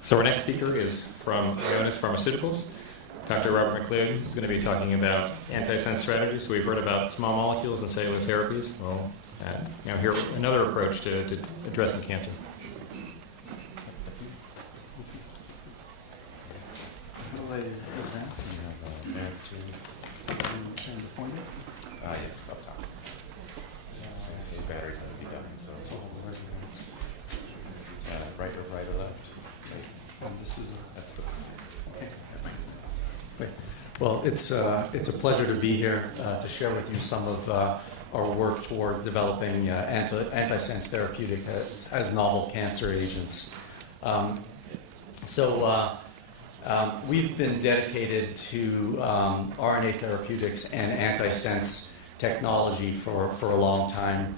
So our next speaker is from Ionis Pharmaceuticals. Dr. Robert MacLeod is going to be talking about antisense strategies. So we've heard about small molecules and cellular therapies. Well, hear another approach to addressing cancer. Yes, up top. See, battery's going to be done. So, right or left? This is That's the. okay. Well, it's a pleasure to be here to share with you some of our work towards developing antisense therapeutic as novel cancer agents. We've been dedicated to RNA therapeutics and antisense technology for a long time.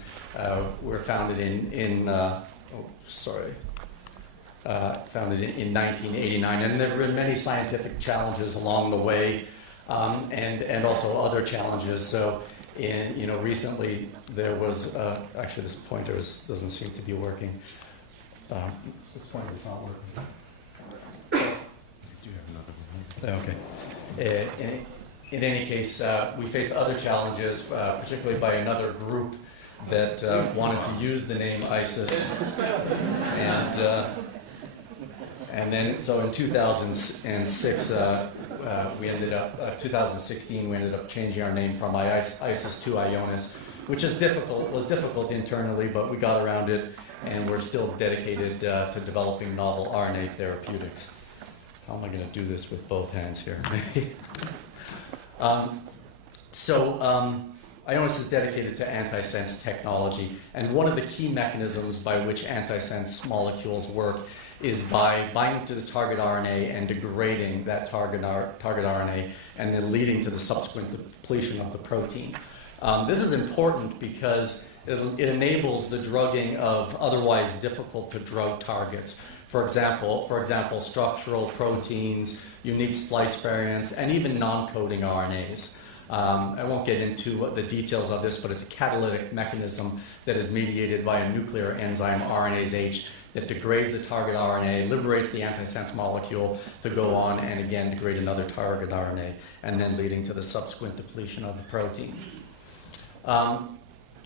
We're founded in 1989, and there have been many scientific challenges along the way, and also other challenges. So, recently there was actually this pointer doesn't seem to be working. This pointer is not working. Do you have another one? Okay. In any case, we faced other challenges, particularly by another group that wanted to use the name ISIS, and then so in 2006 2016 we ended up changing our name from ISIS to Ionis, which was difficult internally, but we got around it, and we're still dedicated to developing novel RNA therapeutics. How am I going to do this with both hands here? Ionis is dedicated to antisense technology, and one of the key mechanisms by which antisense molecules work is by binding to the target RNA and degrading that target RNA, and then leading to the subsequent depletion of the protein. This is important because it enables the drugging of otherwise difficult to drug targets. For example, structural proteins, unique splice variants, and even non-coding RNAs. I won't get into the details of this, but it's a catalytic mechanism that is mediated by a nuclear enzyme, RNase H, that degrades the target RNA, liberates the antisense molecule to go on and again degrade another target RNA, and then leading to the subsequent depletion of the protein.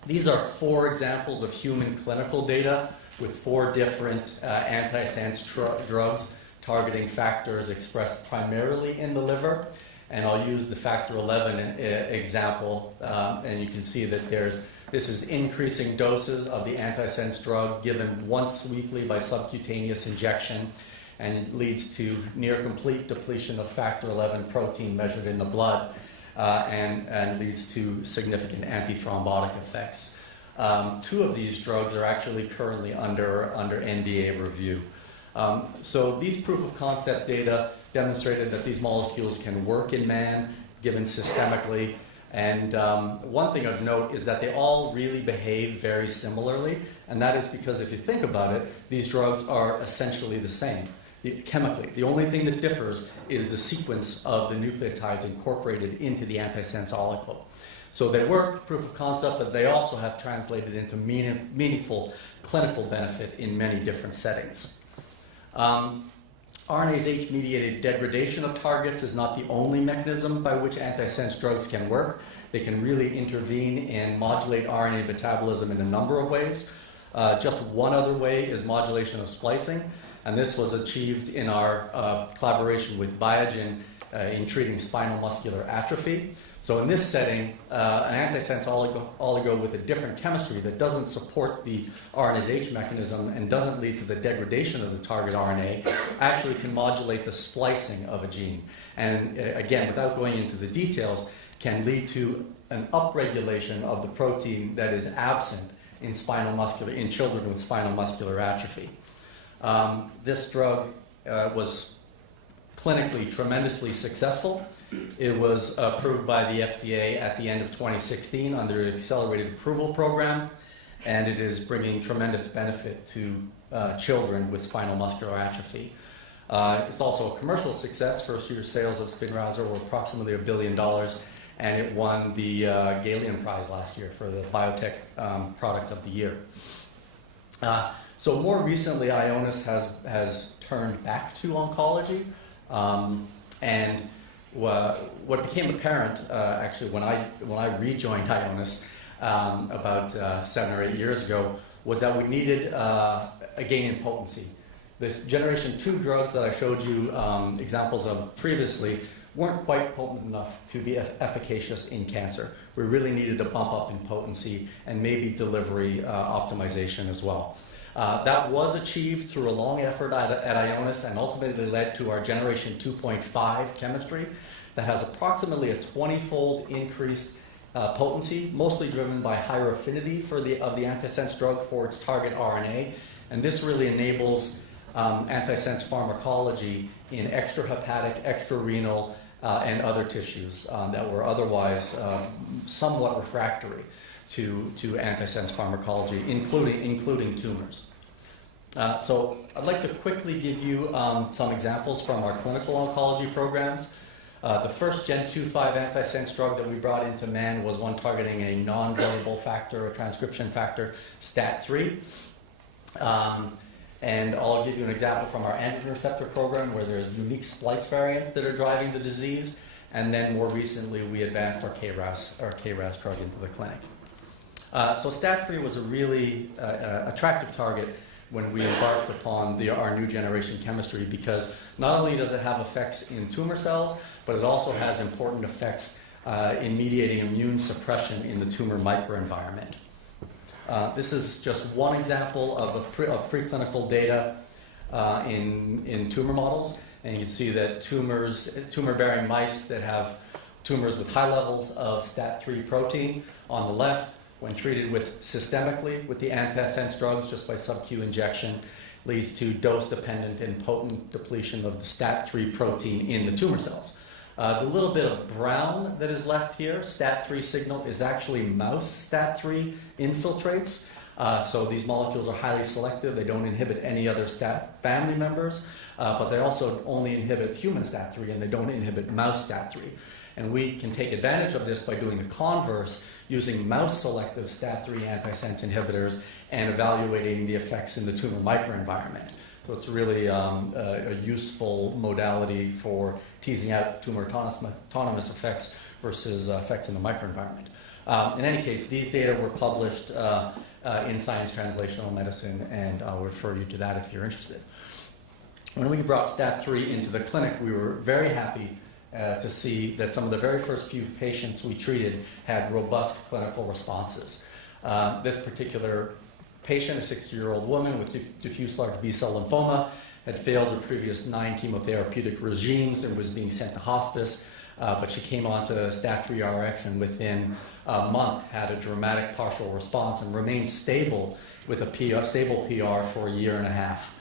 These are 4 examples of human clinical data with 4 different antisense drugs targeting factors expressed primarily in the liver. And I'll use the factor 11 example, and you can see that this is increasing doses of the antisense drug given once weekly by subcutaneous injection, and it leads to near complete depletion of factor 11 protein measured in the blood, and leads to significant antithrombotic effects. 2 of these drugs are actually currently under NDA review. So these proof of concept data demonstrated that these molecules can work in man given systemically. And one thing of note is that they all really behave very similarly. And that is because if you think about it, these drugs are essentially the same chemically. The only thing that differs is the sequence of the nucleotides incorporated into the antisense oligo. So they work, proof of concept, but they also have translated into meaningful clinical benefit in many different settings. RNase H-mediated degradation of targets is not the only mechanism by which antisense drugs can work. They can really intervene and modulate RNA metabolism in a number of ways. Just one other way is modulation of splicing, and this was achieved in our collaboration with Biogen in treating spinal muscular atrophy. So in this setting, an antisense oligo with a different chemistry that doesn't support the RNase H mechanism and doesn't lead to the degradation of the target RNA actually can modulate the splicing of a gene. And again, without going into the details, can lead to an upregulation of the protein that is absent in children with spinal muscular atrophy. This drug was clinically tremendously successful. It was approved by the FDA at the end of 2016 under an accelerated approval program, and it is bringing tremendous benefit to children with spinal muscular atrophy. It's also a commercial success. First-year sales of Spinraza were approximately $1 billion, and it won the Galen Prize last year for the biotech product of the year. So more recently, Ionis has turned back to oncology, and what became apparent actually when I rejoined Ionis about 7 or 8 years ago was that we needed a gain in potency. This generation 2 drugs that I showed you examples of previously weren't quite potent enough to be efficacious in cancer. We really needed a bump up in potency and maybe delivery optimization as well. That was achieved through a long effort at Ionis and ultimately led to our generation 2.5 chemistry that has approximately a 20-fold increased potency, mostly driven by higher affinity of the antisense drug for its target RNA. And this really enables antisense pharmacology in extrahepatic, extrarenal, and other tissues that were otherwise somewhat refractory to antisense pharmacology, including tumors. So I'd like to quickly give you some examples from our clinical oncology programs. The first Gen 2.5 antisense drug that we brought into man was one targeting a non-druggable factor, a transcription factor, STAT3. And I'll give you an example from our androgen receptor program where there's unique splice variants that are driving the disease. And then more recently, we advanced our KRAS drug into the clinic. So STAT3 was a really attractive target when we embarked upon our new generation chemistry because not only does it have effects in tumor cells, but it also has important effects in mediating immune suppression in the tumor microenvironment. This is just one example of preclinical data in tumor models. And you can see that tumor-bearing mice that have tumors with high levels of STAT3 protein on the left, when treated systemically with the antisense drugs just by sub-Q injection, leads to dose-dependent and potent depletion of the STAT3 protein in the tumor cells. The little bit of brown that is left here, STAT3 signal, is actually mouse STAT3 infiltrates. So these molecules are highly selective. They don't inhibit any other STAT family members, but they also only inhibit human STAT3 and they don't inhibit mouse STAT3. And we can take advantage of this by doing the converse, using mouse-selective STAT3 antisense inhibitors and evaluating the effects in the tumor microenvironment. So it's really a useful modality for teasing out tumor autonomous effects versus effects in the microenvironment. In any case, these data were published in Science Translational Medicine, and I'll refer you to that if you're interested. When we brought STAT3 into the clinic, we were very happy to see that some of the very first few patients we treated had robust clinical responses. This particular patient, a 60-year-old woman with diffuse large B-cell lymphoma, had failed her previous 9 chemotherapeutic regimes and was being sent to hospice, but she came on to STAT3-RX and within a month had a dramatic partial response and remained stable with a stable PR for a year and a half.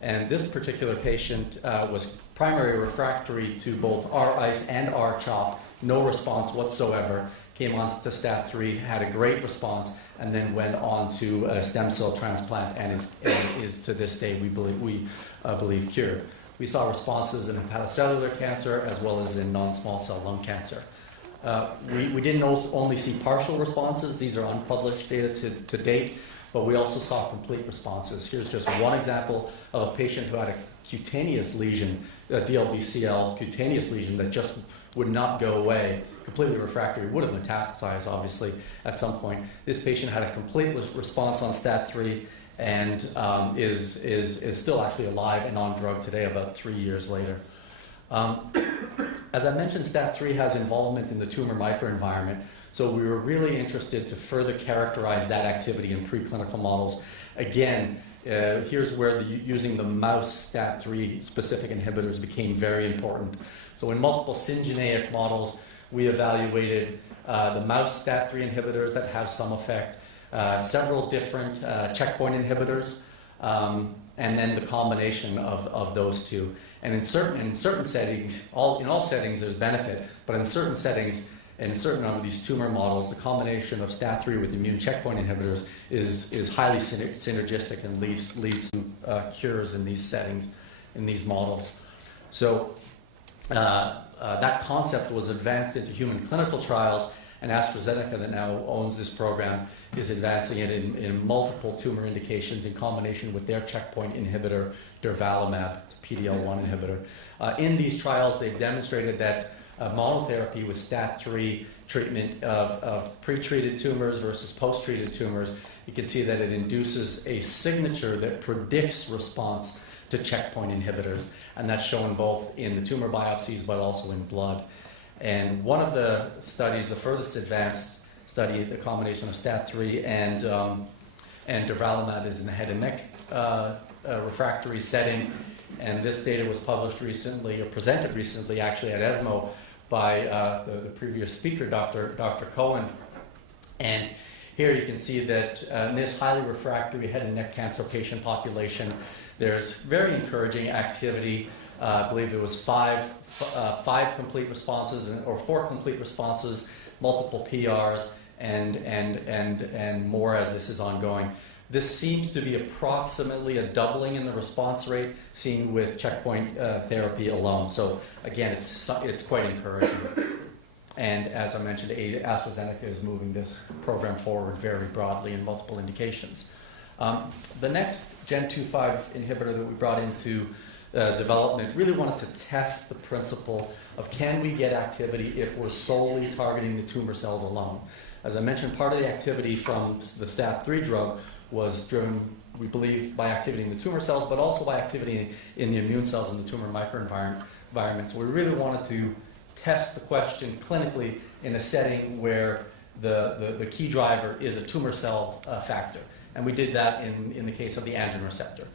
And this particular patient was primary refractory to both R-ICE and R-CHOP, no response whatsoever, came on to STAT3, had a great response, and then went on to a stem cell transplant and is to this day, we believe cured. We saw responses in hepatocellular cancer as well as in non-small cell lung cancer. We didn't only see partial responses. These are unpublished data to date, but we also saw complete responses. Here's just one example of a patient who had a cutaneous lesion, a DLBCL cutaneous lesion that just would not go away, completely refractory, would have metastasized obviously at some point. This patient had a complete response on STAT3 and is still actually alive and on drug today about 3 years later. As I mentioned, STAT3 has involvement in the tumor microenvironment, so we were really interested to further characterize that activity in preclinical models. Again, here's where using the mouse STAT3 specific inhibitors became very important. So in multiple syngeneic models, we evaluated the mouse STAT3 inhibitors that have some effect, several different checkpoint inhibitors, and then the combination of those two. And in certain settings, in all settings there's benefit, but in certain settings, in certain of these tumor models, the combination of STAT3 with immune checkpoint inhibitors is highly synergistic and leads to cures in these settings, in these models. So that concept was advanced into human clinical trials, and AstraZeneca, that now owns this program, is advancing it in multiple tumor indications in combination with their checkpoint inhibitor, durvalumab. It's a PD-L1 inhibitor. In these trials, they've demonstrated that monotherapy with STAT3 treatment of pre-treated tumors versus post-treated tumors, you can see that it induces a signature that predicts response to checkpoint inhibitors, and that's shown both in the tumor biopsies but also in blood. And one of the studies, the furthest advanced study, the combination of STAT3 and durvalumab, is in the head and neck refractory setting, and this data was published recently, or presented recently actually at ESMO by the previous speaker, Dr. Cohen. And here you can see that in this highly refractory head and neck cancer patient population, there's very encouraging activity. I believe it was five complete responses or 4 complete responses, multiple PRs, and more as this is ongoing. This seems to be approximately a doubling in the response rate seen with checkpoint therapy alone. So again, it's quite encouraging. And as I mentioned, AstraZeneca is moving this program forward very broadly in multiple indications. The next Gen 2.5 inhibitor that we brought into development really wanted to test the principle of, can we get activity if we're solely targeting the tumor cells alone? As I mentioned, part of the activity from the STAT3 drug was driven, we believe, by activity in the tumor cells, but also by activity in the immune cells in the tumor microenvironment. So we really wanted to test the question clinically in a setting where the key driver is a tumor cell factor. And we did that in the case of the androgen receptor.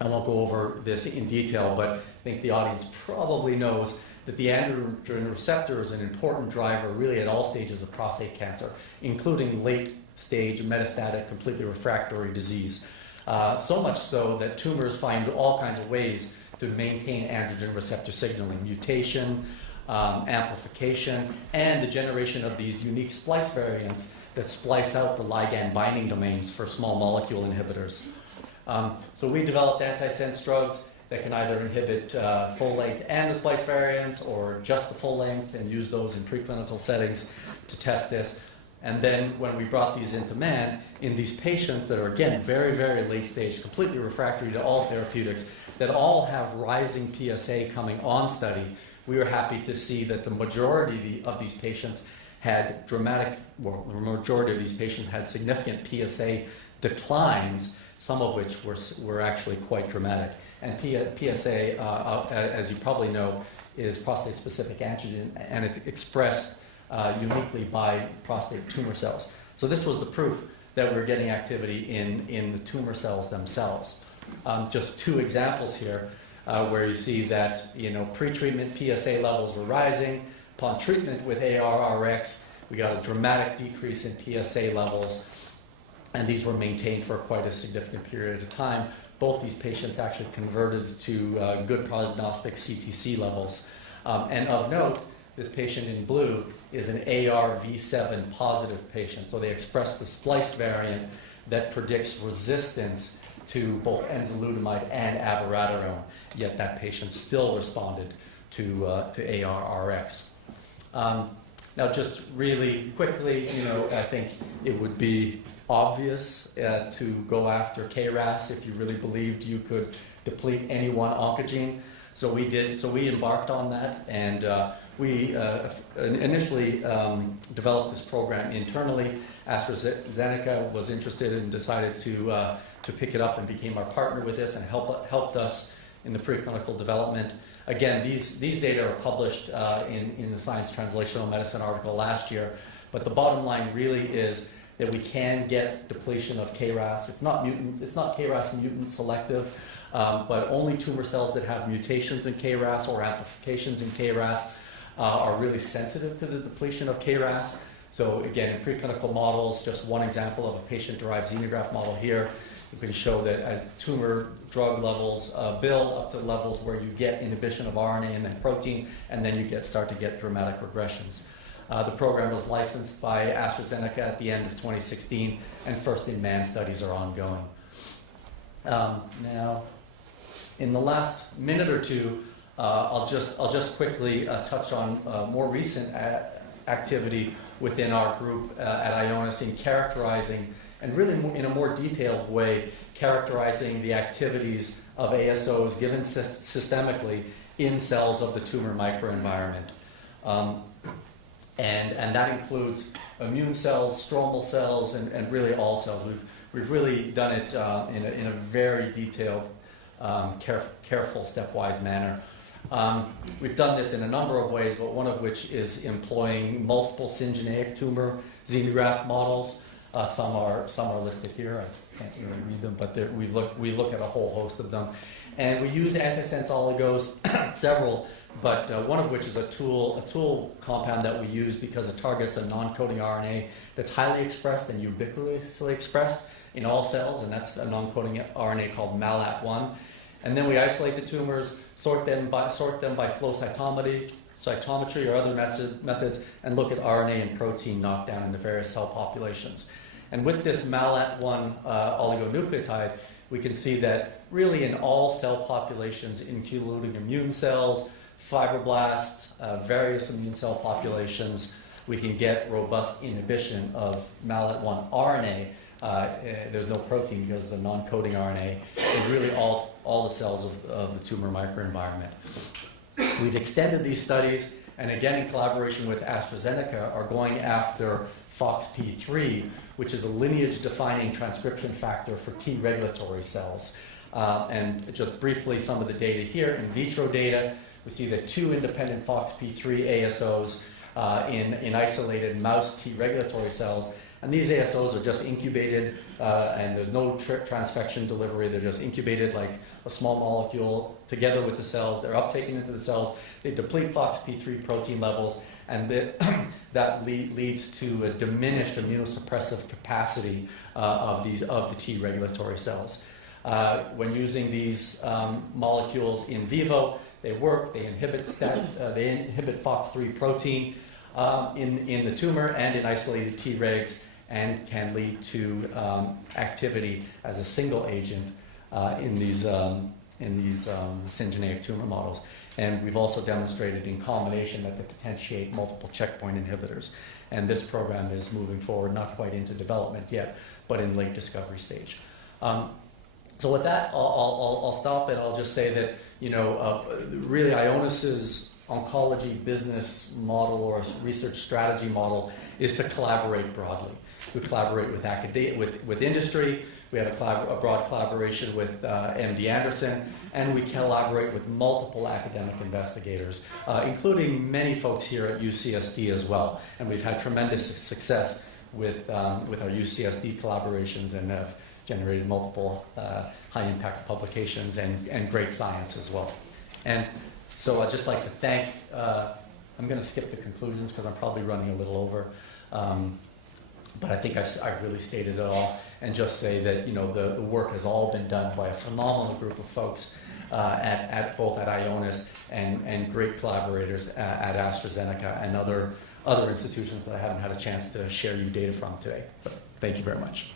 I won't go over this in detail, but I think the audience probably knows that the androgen receptor is an important driver really at all stages of prostate cancer, including late stage metastatic, completely refractory disease. So much so that tumors find all kinds of ways to maintain androgen receptor signaling, mutation, amplification, and the generation of these unique splice variants that splice out the ligand binding domains for small molecule inhibitors. So we developed antisense drugs that can either inhibit full length and the splice variants, or just the full length, and use those in preclinical settings to test this. And then when we brought these into man, in these patients that are, again, very, very late stage, completely refractory to all therapeutics, that all have rising PSA coming on study, we were happy to see that the majority of these patients had the majority of these patients had significant PSA declines, some of which were actually quite dramatic. And PSA, as you probably know, is prostate-specific antigen, and it's expressed uniquely by prostate tumor cells. So this was the proof that we're getting activity in the tumor cells themselves. Just 2 examples here where you see that pre-treatment PSA levels were rising. Upon treatment with ARRX, we got a dramatic decrease in PSA levels, and these were maintained for quite a significant period of time. Both these patients actually converted to good prognostic CTC levels. And of note, this patient in blue is an ARV7 positive patient. So they express the splice variant that predicts resistance to both enzalutamide and abiraterone, yet that patient still responded to ARRX. Now, just really quickly, I think it would be obvious to go after KRAS if you really believed you could deplete any one oncogene. So we did. So we embarked on that, and we initially developed this program internally. AstraZeneca was interested and decided to pick it up and became our partner with this and helped us in the preclinical development. Again, these data are published in the Science Translational Medicine article last year, but the bottom line really is that we can get depletion of KRAS. It's not KRAS mutant selective, but only tumor cells that have mutations in KRAS or amplifications in KRAS are really sensitive to the depletion of KRAS. So again, in preclinical models, just one example of a patient-derived xenograft model here, you can show that as tumor drug levels build up to levels where you get inhibition of RNA and then protein, and then you start to get dramatic regressions. The program was licensed by AstraZeneca at the end of 2016, and first-in-man studies are ongoing. Now, in the last minute or two, I'll just quickly touch on more recent activity within our group at Ionis in characterizing, and really in a more detailed way, characterizing the activities of ASOs given systemically in cells of the tumor microenvironment. And that includes immune cells, stromal cells, and really all cells. We've really done it in a very detailed, careful, stepwise manner. We've done this in a number of ways, but one of which is employing multiple syngeneic tumor xenograft models. Some are listed here. I can't really read them, but we look at a whole host of them. And we use antisense oligos, several, but one of which is a tool compound that we use because it targets a non-coding RNA that's highly expressed and ubiquitously expressed in all cells, and that's a non-coding RNA called MALAT1. And then we isolate the tumors, sort them by flow cytometry or other methods, and look at RNA and protein knockdown in the various cell populations. And with this MALAT1 oligonucleotide, we can see that really in all cell populations, including immune cells, fibroblasts, various immune cell populations, we can get robust inhibition of MALAT1 RNA. There's no protein because it's a non-coding RNA in really all the cells of the tumor microenvironment. We've extended these studies, and again in collaboration with AstraZeneca, are going after FOXP3, which is a lineage-defining transcription factor for T regulatory cells. And just briefly, some of the data here, in vitro data, we see that 2 independent FOXP3 ASOs in isolated mouse T regulatory cells. And these ASOs are just incubated, and there's no transfection delivery. They're just incubated like a small molecule together with the cells. They're uptaken into the cells. They deplete FOXP3 protein levels, and that leads to a diminished immunosuppressive capacity of the T regulatory cells. When using these molecules in vivo, they work. They inhibit FOX3 protein in the tumor and in isolated Tregs, and can lead to activity as a single agent in these syngeneic tumor models. And we've also demonstrated in combination that they potentiate multiple checkpoint inhibitors. And this program is moving forward, not quite into development yet, but in late discovery stage. So with that, I'll stop, and I'll just say that really Ionis's oncology business model or research strategy model is to collaborate broadly. We collaborate with with industry. We have a broad collaboration with MD Anderson, and we collaborate with multiple academic investigators, including many folks here at UCSD as well. And we've had tremendous success with our UCSD collaborations, and have generated multiple high-impact publications and great science as well. And so I'd just like to thank, I'm going to skip the conclusions because I'm probably running a little over, but I think I've really stated it all, and just say that the work has all been done by a phenomenal group of folks both at Ionis and great collaborators at AstraZeneca and other institutions that I haven't had a chance to share you data from today. But thank you very much.